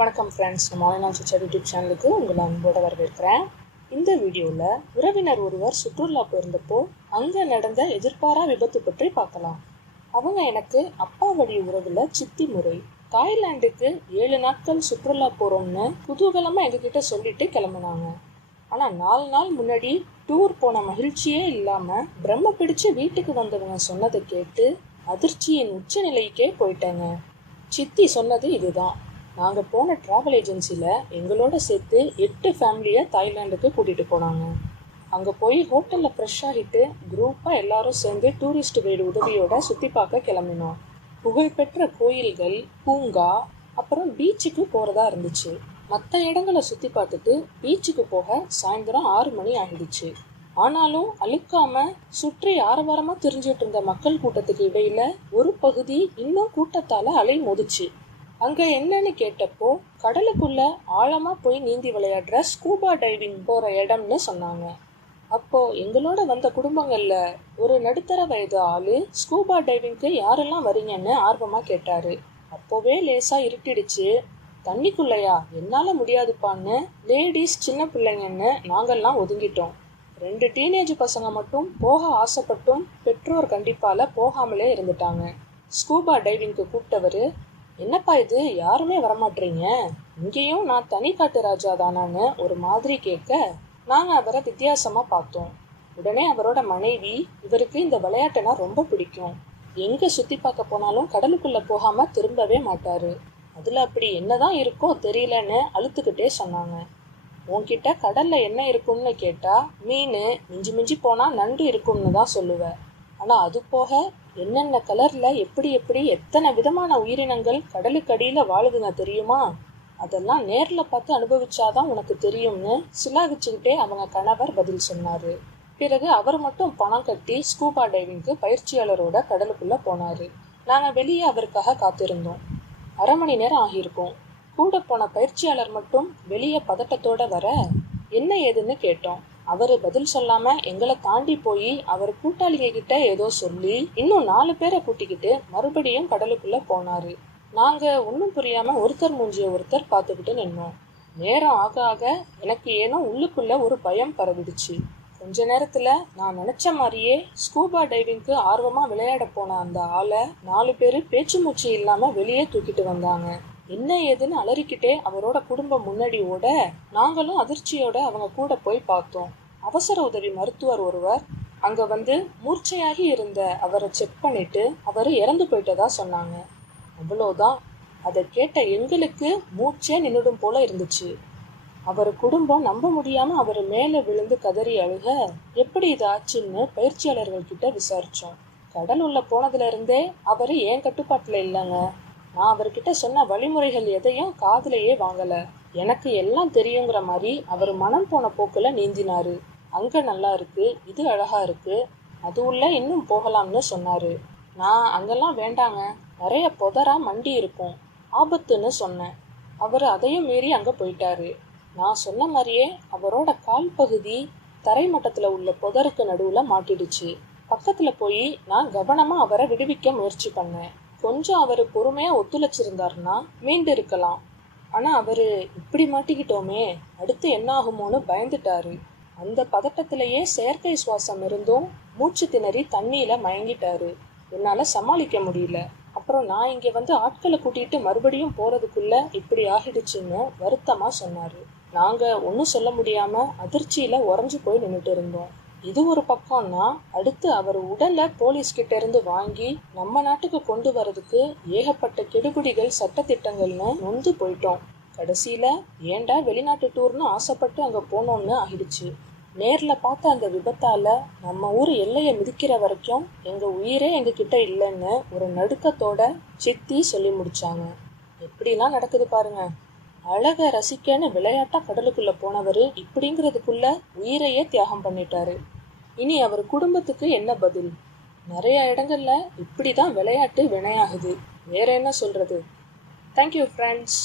வணக்கம் ஃப்ரெண்ட்ஸ், நம்ம online suture YouTube சேனலுக்கு உங்களை அன்போடு வரவேற்கிறேன். இந்த வீடியோவில் உறவினர் ஒருவர் சுற்றுலா போயிருந்தப்போ அங்கே நடந்த எதிர்பாரா விபத்து பற்றி பார்க்கலாம். அவங்க எனக்கு அப்பா வழி உறவில் சித்தி முறை. தாய்லாந்துக்கு 7 நாட்கள் சுற்றுலா போகிறோம்னு குதூகலமாக எங்ககிட்ட சொல்லிட்டு கிளம்புனாங்க. ஆனால் 4 நாள் முன்னாடி டூர் போன மகிழ்ச்சியே இல்லாமல் பிரம்ம பிடிச்சு வீட்டுக்கு வந்தவங்க சொன்னதை கேட்டு அதிர்ச்சியின் உச்சநிலைக்கே போயிட்டாங்க. சித்தி சொன்னது இதுதான்: நாங்கள் போன ட்ராவல் ஏஜென்சியில் எங்களோட சேர்த்து 8 ஃபேமிலியை தாய்லாண்டுக்கு கூட்டிகிட்டு போனாங்க. அங்கே போய் ஹோட்டலில் ஃப்ரெஷ் ஆகிட்டு குரூப்பாக எல்லாரும் சேர்ந்து டூரிஸ்ட் கைடு உதவியோட சுற்றி பார்க்க கிளம்பினோம். புகழ்பெற்ற கோயில்கள், பூங்கா, அப்புறம் பீச்சுக்கு போகிறதா இருந்துச்சு. மற்ற இடங்களை சுற்றி பார்த்துட்டு பீச்சுக்கு போக சாயந்தரம் 6 மணி ஆகிடுச்சு. ஆனாலும் அழுக்காம சுற்றி ஆரவாரமாக திரிஞ்சிட்டு இருந்த மக்கள் கூட்டத்துக்கு இடையில ஒரு பகுதி இன்னும் கூட்டத்தால் அலை மோதிச்சு. அங்கே என்னன்னு கேட்டப்போ கடலுக்குள்ள ஆழமாக போய் நீந்தி விளையாடுற ஸ்கூபா டைவிங் போகிற இடம்னு சொன்னாங்க. அப்போ எங்களோட வந்த குடும்பங்கள்ல ஒரு நடுத்தர வயது ஆளு ஸ்கூபா டைவிங்க்கு யாரெல்லாம் வரீங்கன்னு ஆர்வமாக கேட்டாரு. அப்போவே லேசாக இருட்டிடுச்சு. தண்ணிக்குள்ளையா, என்னால் முடியாதுப்பான்னு லேடிஸ், சின்ன பிள்ளைங்கன்னு நாங்கள்லாம் ஒதுங்கிட்டோம். 2 டீனேஜ் பசங்க மட்டும் போக ஆசைப்பட்டும் பெற்றோர் கண்டிப்பால போகாமலே இருந்துட்டாங்க. ஸ்கூபா டைவிங்க்கு கூப்பிட்டவர், என்னப்பா இது, யாருமே வரமாட்டீங்க, இங்கேயும் நான் தனி காட்டு ராஜா தானான்னு ஒரு மாதிரி கேட்க நாங்கள் அவரை வித்தியாசமாக பார்த்தோம். உடனே அவரோட மனைவி, இவருக்கு இந்த விளையாட்டுனா ரொம்ப பிடிக்கும், எங்கே சுற்றி பார்க்க போனாலும் கடலுக்குள்ளே போகாமல் திரும்பவே மாட்டார், அதில் அப்படி என்னதான் இருக்கோ தெரியலன்னு அழுத்துக்கிட்டே சொன்னாங்க. உன்கிட்ட கடலில் என்ன இருக்கும்னு கேட்டால் மீன், மிஞ்சி மிஞ்சி போனால் நண்டு இருக்கும்னு தான் சொல்லுவேன். ஆனால் அது போக என்னென்ன கலரில் எப்படி எத்தனை விதமான உயிரினங்கள் கடலுக்கு அடியில் வாழுதுங்க தெரியுமா? அதெல்லாம் நேரில் பார்த்து அனுபவிச்சாதான் உனக்கு தெரியும்னு சிலாகிச்சுக்கிட்டே அவங்க கணவர் பதில் சொன்னார். பிறகு அவர் மட்டும் பணம் கட்டி ஸ்கூபா டைவிங்க்கு பயிற்சியாளரோட கடலுக்குள்ளே போனார். நாங்கள் வெளியே அவருக்காக காத்திருந்தோம். 1/2 மணி நேரம் ஆகியிருக்கும். கூட போன பயிற்சியாளர் மட்டும் வெளியே பதட்டத்தோட வர என்ன ஏதுன்னு கேட்டோம். அவர் பதில் சொல்லாம எங்களை தாண்டி போய் அவர் கூட்டாளிங்க கிட்ட ஏதோ சொல்லி இன்னும் 4 பேரை கூட்டிக்கிட்டு மறுபடியும் கடலுக்குள்ள போனாரு. நாங்க ஒன்றும் புரியாம ஒருத்தர் மூஞ்சிய ஒருத்தர் பார்த்துக்கிட்டு நின்னோம். நேரம் ஆக ஆக எனக்கு ஏனோ உள்ளுக்குள்ள ஒரு பயம் பரவிடுச்சு. கொஞ்ச நேரத்துல நான் நினைச்ச மாதிரியே ஸ்கூபா டைவிங்க்கு ஆர்வமா விளையாட போன அந்த ஆளை 4 பேர் பேச்சு மூச்சு இல்லாம வெளியே தூக்கிட்டு வந்தாங்க. என்ன ஏதுன்னு அலறிக்கிட்டே அவரோட குடும்பம் முன்னாடி ஓட நாங்களும் அதிர்ச்சியோட அவங்க கூட போய் பார்த்தோம். அவசர உதவி மருத்துவர் ஒருவர் அங்க வந்து மூர்ச்சையாகி இருந்த அவரை செக் பண்ணிட்டு அவர் இறந்து போயிட்டதா சொன்னாங்க. அவ்வளோதான். அதை கேட்ட எங்களுக்கு மூச்சே நின்றுடும் போல இருந்துச்சு. அவர் குடும்பம் நம்ப முடியாம அவர் மேலே விழுந்து கதறி அழுக எப்படி இது ஆச்சுன்னு பயிற்சியாளர்கள் கிட்ட விசாரிச்சோம். கடல் உள்ள போனதுல இருந்தே அவரு என் கட்டுப்பாட்டுல இல்லைங்க. நான் அவர்கிட்ட சொன்ன வழிமுறைகள் எதையும் காதுலையே வாங்கல. எனக்கு எல்லாம் தெரியுங்கிற மாதிரி அவர் மனம் போன போக்குல நீந்தினாரு. அங்க நல்லா இருக்கு, இது அழகா இருக்கு, அது உள்ள இன்னும் போகலாம்னு சொன்னாரு. நான் அங்கெல்லாம் வேண்டாங்க, நிறைய புதரா மண்டி இருக்கும், ஆபத்துன்னு சொன்னேன். அவர் அதையும் மீறி அங்க போயிட்டாரு. நான் சொன்ன மாதிரியே அவரோட கால் பகுதி தரைமட்டத்துல உள்ள புதருக்கு நடுவுல மாட்டிடுச்சு. பக்கத்துல போய் நான் கவனமா அவரை விடுவிக்க முயற்சி பண்ணேன். கொஞ்சம் அவர் பொறுமையா ஒத்துழைச்சிருந்தாருன்னா மீண்டு இருக்கலாம். ஆனா அவரு இப்படி மாட்டிக்கிட்டோமே, அடுத்து என்ன ஆகுமோன்னு பயந்துட்டாரு. அந்த பதட்டத்திலேயே செயற்கை சுவாசம் இருந்தும் மூச்சு திணறி தண்ணியில மயங்கிட்டாரு. என்னால சமாளிக்க முடியல. அப்புறம் நான் இங்க வந்து ஆட்களை கூட்டிட்டு மறுபடியும் போறதுக்குள்ள இப்படி ஆகிடுச்சுன்னு வருத்தமா சொன்னாரு. நாங்க ஒன்னும் சொல்ல முடியாம அதிர்ச்சியில உறைஞ்சு போய் நின்றுட்டு இருந்தோம். இது ஒரு பக்கம்னா அடுத்து அவர் உடலை போலீஸ் கிட்ட இருந்து வாங்கி நம்ம நாட்டுக்கு கொண்டு வரதுக்கு ஏகப்பட்ட கெடுபிடிகள் சட்டத்திட்டங்கள்னு நொந்து போயிட்டோம். கடைசியில ஏண்டா வெளிநாட்டு டூர்னு ஆசைப்பட்டு அங்க போனோம்னு ஆகிடுச்சு. நேர்ல பார்த்த அந்த விபத்தால நம்ம ஊர் எல்லையை மிதிக்கிற வரைக்கும் எங்க உயிரே எங்க கிட்ட இல்லைன்னு ஒரு நடுக்கத்தோட சித்தி சொல்லி முடிச்சாங்க. எப்படிலாம் நடக்குது பாருங்க. அழக ரசிக்கன்னு விளையாட்டா கடலுக்குள்ள போனவர் இப்படிங்கிறதுக்குள்ள உயிரையே தியாகம் பண்ணிட்டாரு. இனி அவர் குடும்பத்துக்கு என்ன பதில்? நிறைய இடங்கள்ல இப்படிதான் விளையாட்டு வினையாகுது. வேற என்ன சொல்றது? Thank you friends.